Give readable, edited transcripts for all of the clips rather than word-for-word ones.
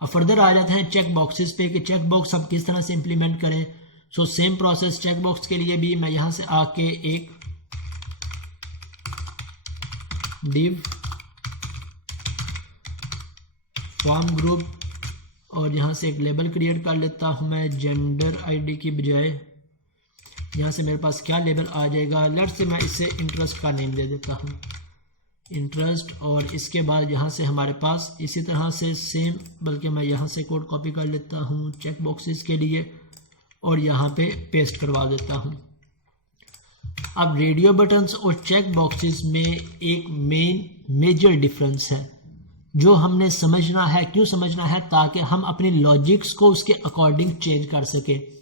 अब फर्दर आ जाते हैं चेक बॉक्सेस पे कि चेक बॉक्स हम किस तरह से इंप्लीमेंट करें। So same process check box के लिए भी मैं यहाँ से आके एक div फॉर्म ग्रुप और यहाँ से एक लेबल क्रिएट कर लेता हूँ मैं जेंडर आईडी की बजाय। यहाँ से मेरे पास क्या लेबल आ जाएगा, लेट्स से मैं इसे इंटरेस्ट का नेम दे देता हूँ, इंटरेस्ट। और इसके बाद यहाँ से हमारे पास इसी तरह से सेम, बल्कि मैं यहाँ से कोड कॉपी कर लेता हूँ चेक बॉक्सेस के लिए और यहाँ पे पेस्ट करवा देता हूँ। अब रेडियो बटन्स और चेक बॉक्सेस में एक मेजर डिफरेंस है जो हमने समझना है। क्यों समझना है? ताकि हम अपनी लॉजिक्स को उसके अकॉर्डिंग चेंज कर सके।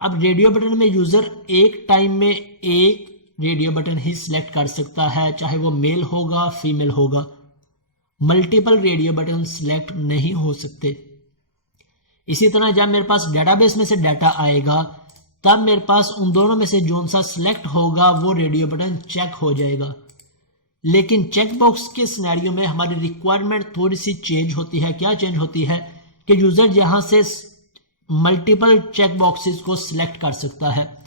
अब रेडियो बटन में यूजर एक टाइम में एक रेडियो बटन ही सिलेक्ट कर सकता है, चाहे वो मेल होगा फीमेल होगा। मल्टीपल रेडियो बटन सिलेक्ट नहीं हो सकते। इसी तरह जब मेरे पास डेटाबेस में से डाटा आएगा तब मेरे पास उन दोनों में से जो सा सिलेक्ट होगा वो रेडियो बटन चेक हो जाएगा। लेकिन चेक बॉक्स के सिनेरियो में हमारी रिक्वायरमेंट थोड़ी सी चेंज होती है। क्या चेंज होती है कि यूजर यहां से मल्टीपल चेक बॉक्सेस को सिलेक्ट कर सकता है।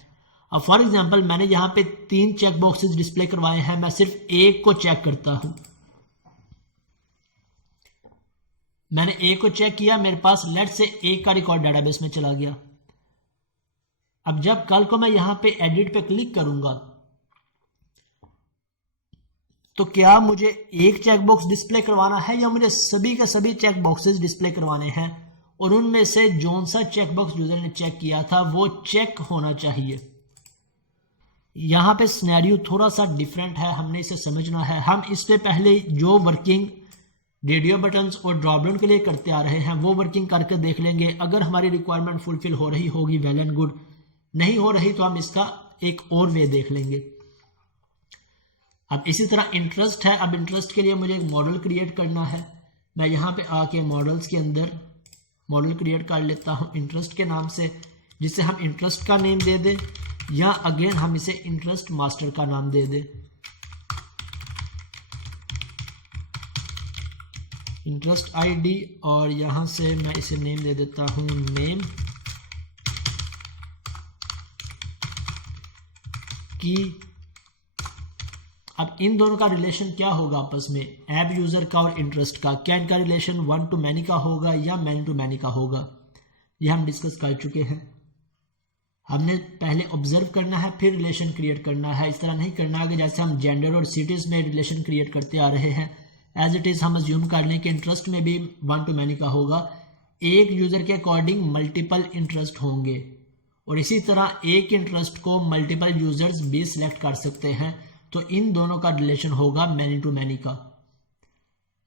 अब फॉर एग्जांपल मैंने यहां पे 3 चेक बॉक्सेस डिस्प्ले करवाए हैं, मैं सिर्फ एक को चेक करता हूं। मैंने एक को चेक किया, मेरे पास लेट से एक का रिकॉर्ड डेटाबेस में चला गया। अब जब कल को मैं यहां पे एडिट पे क्लिक करूंगा तो क्या मुझे एक चेक बॉक्स डिस्प्ले करवाना है या मुझे सभी के सभी चेक बॉक्सेस डिस्प्ले करवाने हैं और उनमें से जो सा चेक बॉक्स यूजर ने चेक किया था वो चेक होना चाहिए। यहां पे सिनेरियो थोड़ा सा डिफरेंट है, हमने इसे समझना है। हम इस पे पहले जो वर्किंग रेडियो बटन्स और ड्रॉप डाउन के लिए करते आ रहे हैं वो वर्किंग करके देख लेंगे। अगर हमारी रिक्वायरमेंट फुलफिल हो रही होगी वेल एंड गुड, नहीं हो रही तो हम इसका एक और वे देख लेंगे। अब इसी तरह इंटरेस्ट है। अब इंटरेस्ट के लिए मुझे एक मॉडल क्रिएट करना है। मैं यहाँ पे आके मॉडल्स के अंदर मॉडल क्रिएट कर लेता हूँ इंटरेस्ट के नाम से, जिसे हम इंटरेस्ट का नेम दे दें या अगेन हम इसे इंटरेस्ट मास्टर का नाम दे दें, इंटरेस्ट आईडी। और यहाँ से मैं इसे नेम दे देता हूँ नेम की। अब इन दोनों का रिलेशन क्या होगा आपस में, ऐप यूजर का और इंटरेस्ट का? क्या इनका रिलेशन 1 to many का होगा या मैनी टू मैनी का होगा? ये हम डिस्कस कर चुके हैं। हमने पहले ऑब्जर्व करना है फिर रिलेशन क्रिएट करना है। इस तरह नहीं करना है कि जैसे हम जेंडर और सिटीज में रिलेशन क्रिएट करते आ रहे हैं। एज इट इज हम अज्यूम कर लें कि इंटरेस्ट में भी 1 to many का होगा। एक यूजर के अकॉर्डिंग मल्टीपल इंटरेस्ट होंगे और इसी तरह एक इंटरेस्ट को मल्टीपल यूजर्स भी सिलेक्ट कर सकते हैं। तो इन दोनों का रिलेशन होगा मैनी टू मैनी का।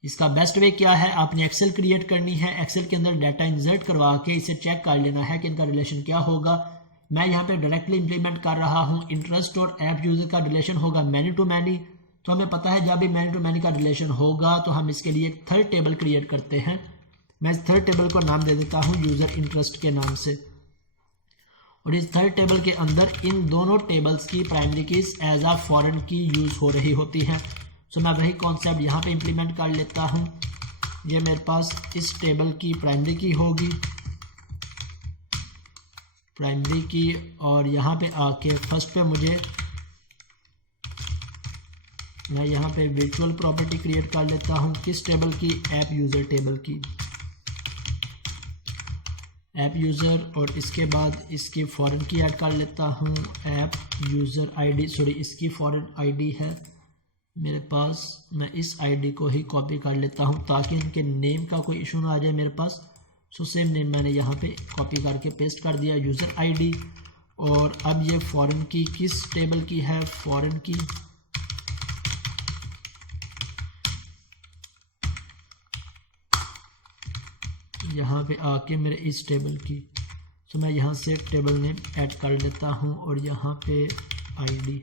इसका बेस्ट वे क्या है, आपने एक्सेल क्रिएट करनी है, एक्सेल के अंदर डाटा इंसर्ट करवा के इसे चेक कर लेना है कि इनका रिलेशन क्या होगा। मैं यहाँ पे डायरेक्टली इंप्लीमेंट कर रहा हूँ। इंटरेस्ट और ऐप यूजर का रिलेशन होगा मैनी टू मैनी। तो हमें पता है जब भी मैनी टू मैनी का रिलेशन होगा तो हम इसके लिए एक थर्ड टेबल क्रिएट करते हैं। मैं इस थर्ड टेबल को नाम दे देता हूँ यूजर इंटरेस्ट के नाम से। और इस थर्ड टेबल के अंदर इन दोनों टेबल्स की प्राइमरी कीज एज आ फॉरेन की यूज हो रही होती हैं। सो मैं वही कॉन्सेप्ट यहाँ पे इंप्लीमेंट कर लेता हूँ। ये मेरे पास इस टेबल की प्राइमरी की होगी, प्राइमरी की। और यहाँ पे आके फर्स्ट पे मैं यहाँ पे वर्चुअल प्रॉपर्टी क्रिएट कर लेता हूँ। किस टेबल की? ऐप यूजर टेबल की, ऐप यूज़र। और इसके बाद इसकी फॉरेन की ऐड कर लेता हूँ ऐप यूज़र आईडी। सॉरी, इसकी फॉरेन आईडी है मेरे पास। मैं इस आईडी को ही कॉपी कर लेता हूँ ताकि इनके नेम का कोई इशू ना आ जाए मेरे पास। सो सेम नेम मैंने यहाँ पे कॉपी करके पेस्ट कर दिया, यूज़र आईडी। और अब ये फॉरेन की किस टेबल की है? फॉरेन की यहाँ पे आके मेरे इस टेबल की। तो मैं यहाँ से टेबल नेम ऐड कर लेता हूँ और यहाँ पे आईडी।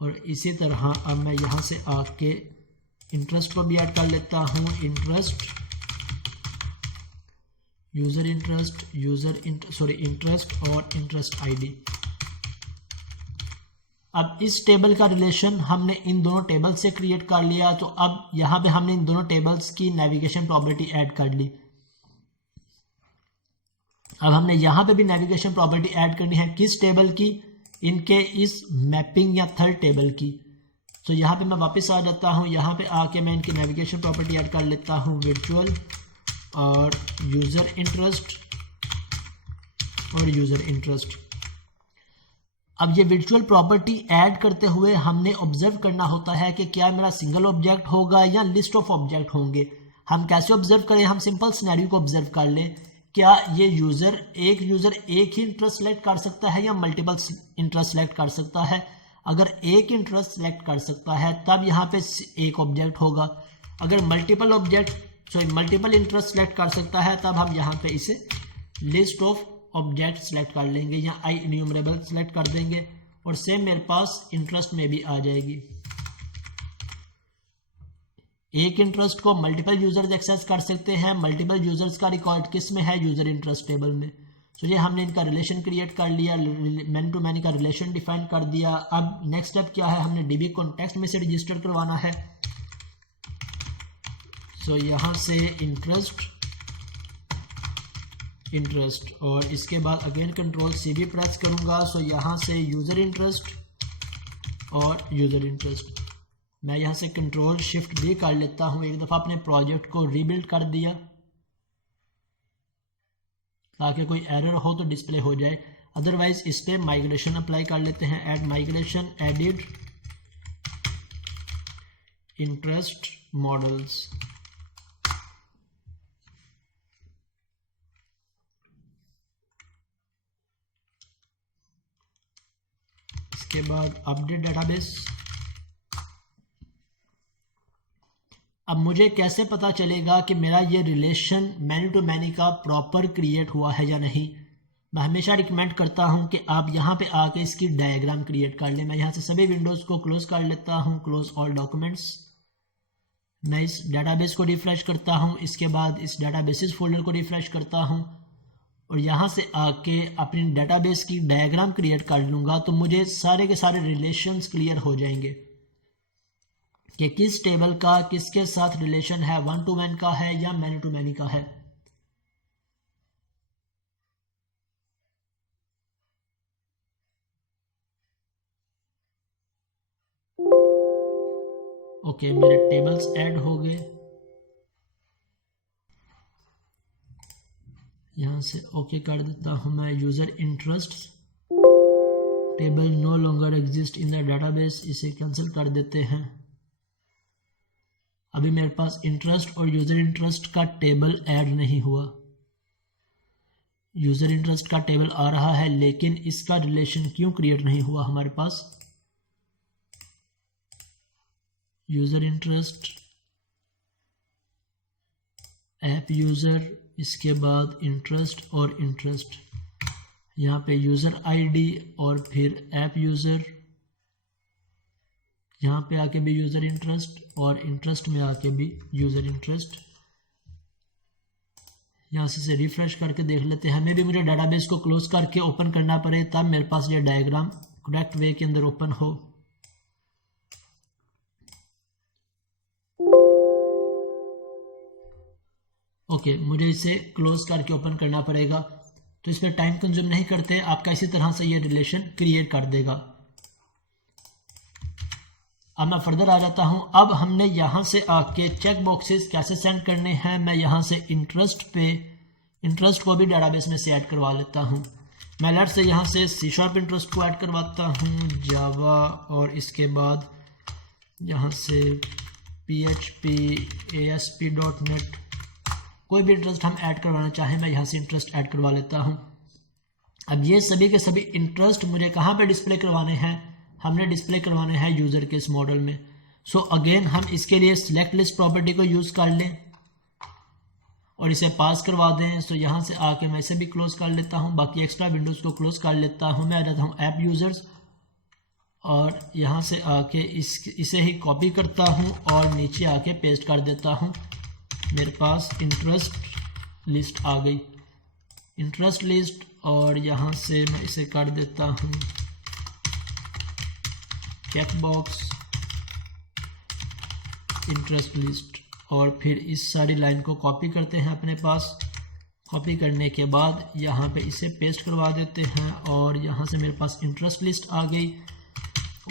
और इसी तरह अब मैं यहाँ से आके इंटरेस्ट को भी ऐड कर लेता हूँ। इंटरेस्ट, इंटरेस्ट और इंटरेस्ट आईडी। अब इस टेबल का रिलेशन हमने इन दोनों टेबल से क्रिएट कर लिया, तो अब यहाँ पे हमने इन दोनों टेबल्स की नेविगेशन प्रॉपर्टी ऐड कर ली। अब हमने यहाँ पे भी नेविगेशन प्रॉपर्टी ऐड करनी है, किस टेबल की? इनके इस मैपिंग या थर्ड टेबल की। तो यहाँ पे मैं वापस आ जाता हूँ, यहाँ पे आके मैं इनकी नेविगेशन प्रॉपर्टी ऐड कर लेता हूँ, वर्चुअल और यूज़र इंटरेस्ट और यूज़र इंटरेस्ट। अब ये वर्चुअल प्रॉपर्टी ऐड करते हुए हमने ऑब्जर्व करना होता है कि क्या मेरा सिंगल ऑब्जेक्ट होगा या लिस्ट ऑफ ऑब्जेक्ट होंगे। हम कैसे ऑब्जर्व करें? हम सिंपल सिनेरियो को ऑब्जर्व कर लें, क्या ये यूज़र एक ही इंटरेस्ट सेलेक्ट कर सकता है या मल्टीपल इंटरेस्ट सेलेक्ट कर सकता है? अगर एक इंटरेस्ट सेलेक्ट कर सकता है तब यहाँ पे एक ऑब्जेक्ट होगा। अगर मल्टीपल इंटरेस्ट सेलेक्ट कर सकता है तब हम यहाँ पे इसे लिस्ट ऑफ ऑब्जेक्ट सेलेक्ट कर लेंगे या आई इन्यूमरेबल सेलेक्ट कर देंगे और सेम मेरे पास इंटरेस्ट में भी आ जाएगी। एक इंटरेस्ट को मल्टीपल यूजर्स एक्सेस कर सकते हैं। मल्टीपल यूजर्स का रिकॉर्ड किस में है? यूजर इंटरेस्ट टेबल में। तो ये हमने इनका रिलेशन क्रिएट कर लिया, मैन टू मैनी का रिलेशन डिफाइन कर दिया। अब नेक्स्ट स्टेप क्या है? हमने डीबी कॉन्टेक्स्ट में से रजिस्टर करवाना है। सो यहाँ से इंटरेस्ट और इसके बाद अगेन कंट्रोल सी भी प्रेस करूँगा। सो यहाँ से यूज़र इंटरेस्ट और यूज़र इंटरेस्ट। मैं यहाँ से कंट्रोल शिफ्ट भी कर लेता हूँ। एक दफ़ा अपने प्रोजेक्ट को रीबिल्ड कर दिया ताकि कोई एरर हो तो डिस्प्ले हो जाए, अदरवाइज इस पर माइग्रेशन अप्लाई कर लेते हैं। Add migration added interest models. इसके बाद अपडेट डेटाबेस। अब मुझे कैसे पता चलेगा कि मेरा ये रिलेशन मैनी टू मैनी का प्रॉपर क्रिएट हुआ है या नहीं? मैं हमेशा रिकमेंड करता हूँ कि आप यहाँ पे आके इसकी डायग्राम क्रिएट कर लें। मैं यहाँ से सभी विंडोज़ को क्लोज कर लेता हूँ, क्लोज ऑल डॉक्यूमेंट्स। मैं इस डाटाबेस को रिफ्रेश करता हूँ, इसके बाद इस डाटाबेसेस फोल्डर को रिफ्रेश करता हूँ और यहाँ से आके अपनी डाटाबेस की डायग्राम क्रिएट कर लूँगा। तो मुझे सारे के सारे रिलेशंस क्लियर हो जाएंगे कि किस टेबल का किसके साथ रिलेशन है, वन टू वन का है या मैनी टू मैनी का है। ओके, मेरे टेबल्स ऐड हो गए। यहाँ से ओके कर देता हूँ मैं। User interest table no longer exist in the database, इसे कैंसिल कर देते हैं। अभी मेरे पास इंटरेस्ट और यूज़र इंटरेस्ट का टेबल ऐड नहीं हुआ। यूज़र इंटरेस्ट का टेबल आ रहा है लेकिन इसका रिलेशन क्यों क्रिएट नहीं हुआ हमारे पास? यूज़र इंटरेस्ट, ऐप यूज़र, इसके बाद इंटरेस्ट और इंटरेस्ट। यहाँ पे यूज़र आईडी और फिर ऐप यूज़र, यहाँ पे आके भी यूज़र इंटरेस्ट और इंटरेस्ट में आके भी यूज़र इंटरेस्ट। यहाँ से रिफ्रेश करके देख लेते हैं। हमें भी मुझे डाटाबेस को क्लोज करके ओपन करना पड़े तब मेरे पास ये डायग्राम करेक्ट वे के अंदर ओपन हो। ओके, मुझे इसे क्लोज करके ओपन करना पड़ेगा। तो इस पर टाइम कंज्यूम नहीं करते, आपका इसी तरह से ये रिलेशन क्रिएट कर देगा। अब मैं फर्दर आ जाता हूं। अब हमने यहां से आके चेक बॉक्सेस कैसे सेंड करने हैं। मैं यहां से इंटरेस्ट को भी डाटाबेस में से ऐड करवा लेता हूं। मैं लेट से यहां से C# इंटरेस्ट को ऐड करवाता हूं, जावा, और इसके बाद यहां से PHP ASP.NET, कोई भी इंटरेस्ट हम ऐड करवाना चाहें मैं यहाँ से इंटरेस्ट ऐड करवा लेता हूँ। अब ये सभी के सभी इंटरेस्ट मुझे कहाँ पे डिस्प्ले करवाने हैं? हमने डिस्प्ले करवाने हैं यूज़र के इस मॉडल में। सो अगेन हम इसके लिए सिलेक्ट लिस्ट प्रॉपर्टी को यूज़ कर लें और इसे पास करवा दें। सो यहाँ से आके मैं इसे भी क्लोज कर लेता हूँ, बाकी एक्स्ट्रा विंडोज़ को क्लोज कर लेता हूँ। मैं आ जाता हूँ ऐप यूज़र्स और यहाँ से आके इसे ही कॉपी करता हूँ और नीचे आके पेस्ट कर देता हूँ। मेरे पास इंटरेस्ट लिस्ट आ गई, इंटरेस्ट लिस्ट, और यहाँ से मैं इसे कर देता हूँ चेक बॉक्स इंटरेस्ट लिस्ट, और फिर इस सारी लाइन को कॉपी करते हैं अपने पास। कॉपी करने के बाद यहाँ पे इसे पेस्ट करवा देते हैं और यहाँ से मेरे पास इंटरेस्ट लिस्ट आ गई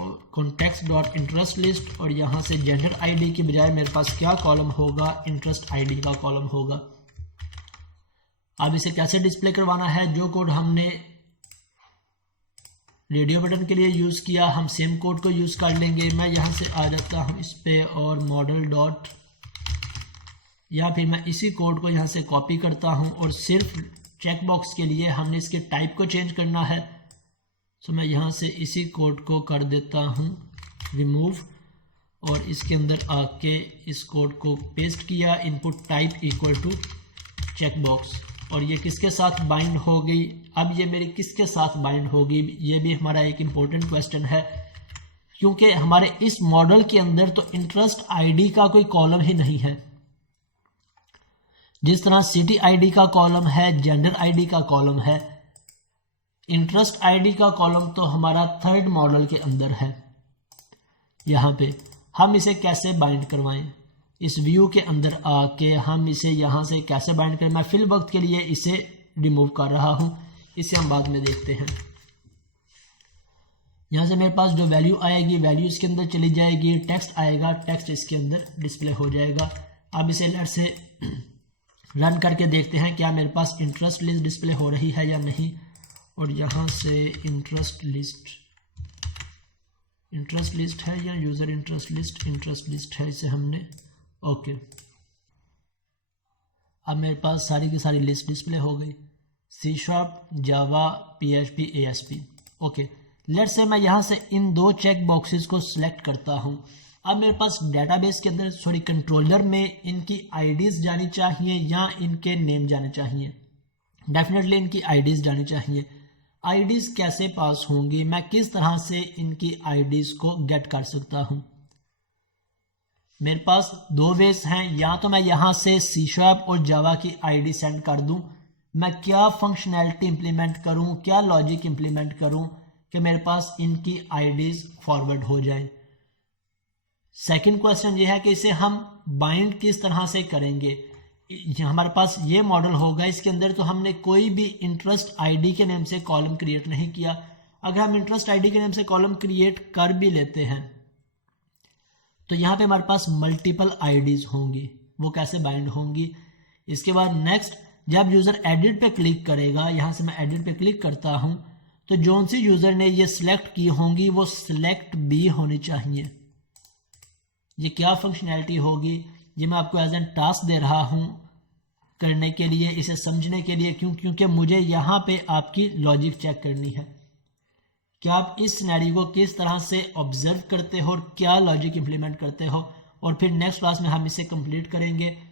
और कॉन्टेक्स्ट डॉट इंटरेस्ट लिस्ट, और यहाँ से जेंडर आईडी की बजाय मेरे पास क्या कॉलम होगा, इंटरेस्ट आईडी का कॉलम होगा। अब इसे कैसे डिस्प्ले करवाना है, जो कोड हमने रेडियो बटन के लिए यूज़ किया हम सेम कोड को यूज़ कर लेंगे। मैं यहाँ से आ जाता हूँ इस पे और मॉडल डॉट, या फिर मैं इसी कोड को यहाँ से कॉपी करता हूँ और सिर्फ चेक बॉक्स के लिए हमने इसके टाइप को चेंज करना है। तो मैं यहाँ से इसी कोड को कर देता हूँ रिमूव और इसके अंदर आके इस कोड को पेस्ट किया, input type equal to check box, और ये किसके साथ बाइंड हो गई। अब ये मेरी किसके साथ बाइंड होगी, ये भी हमारा एक इम्पोर्टेंट क्वेश्चन है, क्योंकि हमारे इस मॉडल के अंदर तो इंटरेस्ट आईडी का कोई कॉलम ही नहीं है। जिस तरह सिटी आईडी का कॉलम है, जेंडर आईडी का कॉलम है, इंटरेस्ट आईडी का कॉलम तो हमारा थर्ड मॉडल के अंदर है। यहाँ पे हम इसे कैसे बाइंड करवाएं, इस व्यू के अंदर आके हम इसे यहाँ से कैसे बाइंड करें। मैं फिल वक्त के लिए इसे रिमूव कर रहा हूँ, इसे हम बाद में देखते हैं। यहाँ से मेरे पास जो वैल्यू आएगी वैल्यू इसके अंदर चली जाएगी, टेक्स्ट आएगा, टेक्स्ट इसके अंदर डिस्प्ले हो जाएगा। अब इसे लेट से रन करके देखते हैं क्या मेरे पास इंटरेस्ट लिस्ट डिस्प्ले हो रही है या नहीं। और यहाँ से इंटरेस्ट लिस्ट है या यूज़र इंटरेस्ट लिस्ट है, इसे हमने ओके। अब मेरे पास सारी की सारी लिस्ट डिस्प्ले हो गई, C#, Java, PHP, ASP। Okay, let's say मैं यहाँ से इन दो चेक बॉक्सेस को सिलेक्ट करता हूँ। अब मेरे पास डेटाबेस के अंदर कंट्रोलर में इनकी आईडीज़ जानी चाहिए या इनके नेम जाने चाहिए। डेफिनेटली इनकी आईडीज़ जानी चाहिए। आईडीज़ कैसे पास होंगी, मैं किस तरह से इनकी आईडीज़ को गेट कर सकता हूँ। मेरे पास दो वेज हैं, या तो मैं यहाँ से C# और जावा की आईडी सेंड कर दूँ। मैं क्या फंक्शनैलिटी इंप्लीमेंट करूँ, क्या लॉजिक इंप्लीमेंट करूँ कि मेरे पास इनकी आईडीज़ फॉरवर्ड हो जाए। सेकंड क्वेश्चन ये है कि इसे हम बाइंड किस तरह से करेंगे। हमारे पास ये मॉडल होगा, इसके अंदर तो हमने कोई भी इंटरेस्ट आईडी के नेम से कॉलम क्रिएट नहीं किया। अगर हम इंटरेस्ट आईडी के नेम से कॉलम क्रिएट कर भी लेते हैं तो यहाँ पे हमारे पास मल्टीपल आईडीज होंगी, वो कैसे बाइंड होंगी। इसके बाद नेक्स्ट, जब यूज़र एडिट पे क्लिक करेगा, यहाँ से मैं एडिट पे क्लिक करता हूँ, तो जोन सी यूज़र ने ये सिलेक्ट की होंगी वो सिलेक्ट भी होनी चाहिए। ये क्या फंक्शनैलिटी होगी, ये मैं आपको एज एन टास्क दे रहा हूँ करने के लिए, इसे समझने के लिए। क्योंकि मुझे यहाँ पे आपकी लॉजिक चेक करनी है कि आप इस सिनेरियो को किस तरह से ऑब्जर्व करते हो और क्या लॉजिक इंप्लीमेंट करते हो, और फिर नेक्स्ट क्लास में हम इसे कंप्लीट करेंगे।